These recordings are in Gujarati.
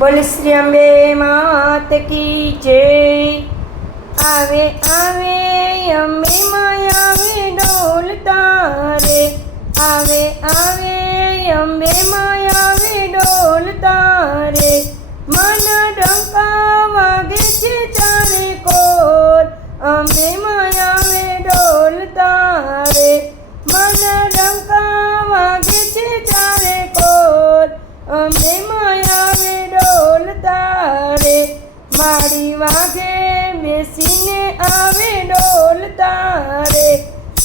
બોલ શ્રી અંબે માત કી જય. આવે આવે અંબે માયાવે ડોલ તારે. આવે આવે અંબે માયાવે ડોલ તારે. મન ડંકા વાગે છે ચારે કોર. અંબે મારી વાગે મેસીને આવે ડોલ તારે.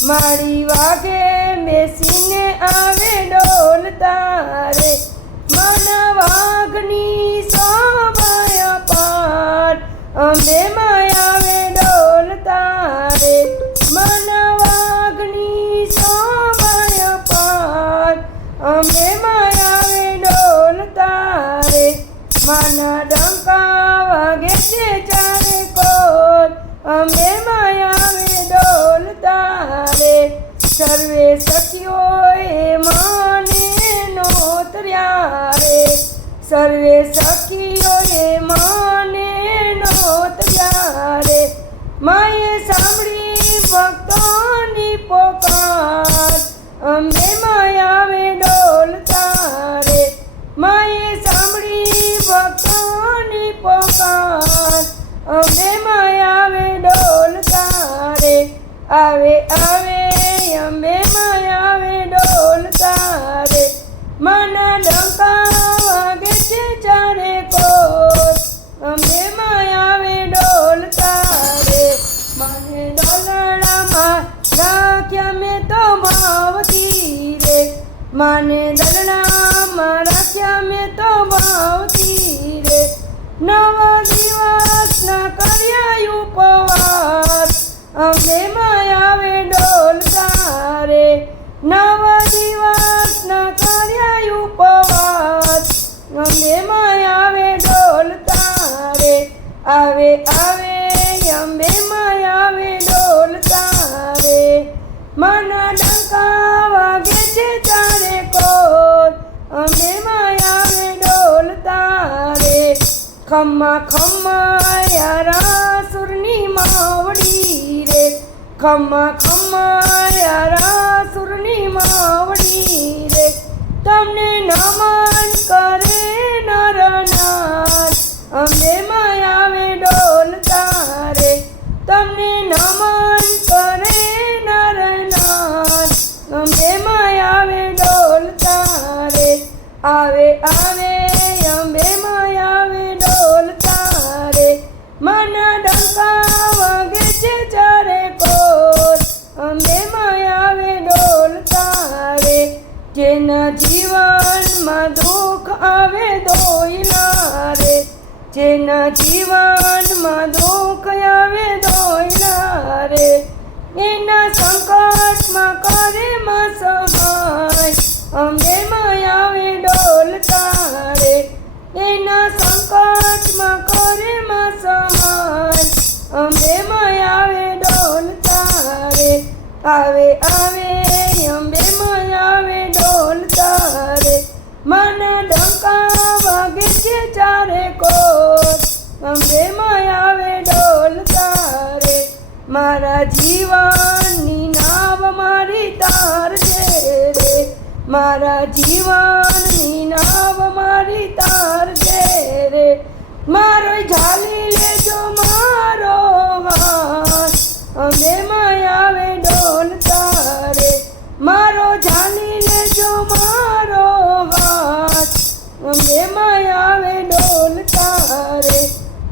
મારી વાગે મેસીને આવે ડોલ તારે. મન વાઘની શોભાય પાર, અમે માયાવે ડોલ તારે. મન વાઘની શોભાય પાર, અમે માયાવે ડોલ તારે. માના ડંકા સર્વે સખીઓએ માને નોતર્યા રે સર્વે સખીઓએ માને નોતર્યા રે માએ સાંભળી ભક્તોની પોકાર અંબે માયાવે ડોલતા રે માએ સાંભળી ભક્તોની પોકાર અંબે માયાવે ડોલતા રે આવે આવે. મન ડંકા વાગે છે ચારે કોર. અંબે માયાવે ડોલ તારે. મને ડોલણામાં રાખ્યા મેં તો ભાવતી રે. મને દલણામાં રાખ્યા મેં તો ભાવતી રે. નવ દિવસ ના કર્યા ઉપવાસ. અંબે આવે આવે, અંબે માયાવે ડોલતા તારે મન ડંકા વાગે છે તારે કોર. અંબે માયાવે ડોલતા તારે ખમ્મા ખમ્મા, યારા સુરની માવડી રે. ખમ્મા ખમ્મા જીવનમાં દુઃખ આવે દોઈના રે. જેના જીવનમાં દુઃખ આવે દોઈના રે. એના સંકટમાં કરે માં સહાય અંબે માયાવે ડોલ તારે. એના સંકટમાં કરે માં સહાય અંબે માયાવે ડોલ તારે. આવે આવે ચારે કોર? અંબે આવે ડોલ તારે. મારા જીવનની નાવ મારી તાર છે રે. મારા જીવનની નાવ મારી તાર છે રે. મારો ઝાલી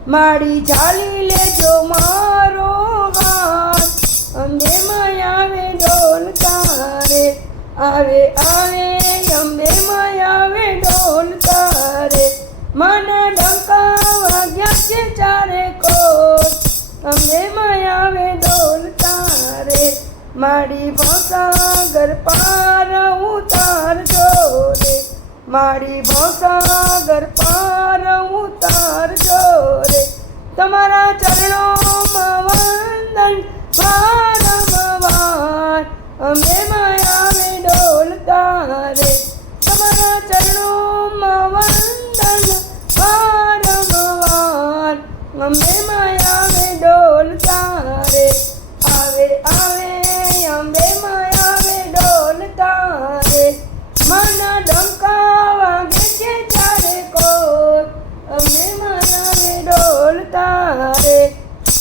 મારી ચાલી લેજો મારો હાથ. અંબે માયાવે ડોલ તારે, આવે આવે અંબે માયાવે ડોલ તારે. મન ડંકા વાગ્યા છે ચારે કોટ અંબે માયાવે ડોલ તારે. મારી ભોસા પાર ઉતારજો. મારી ભોસાગર પાર ઉતારજો રે. તમારા ચરણોમાં વંદન વારંવાર અમે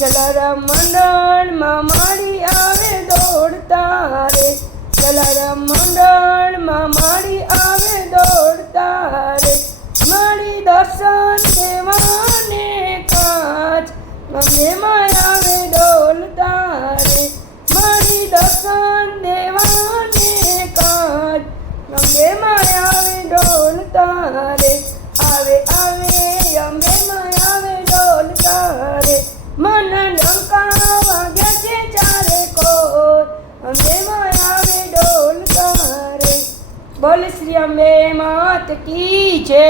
જલારામ મંડળમાં માળી આવે દોડતા રે. જલારામ મંડળમાં મારી આવે બોલ શ્રી અંબે માત કી જય?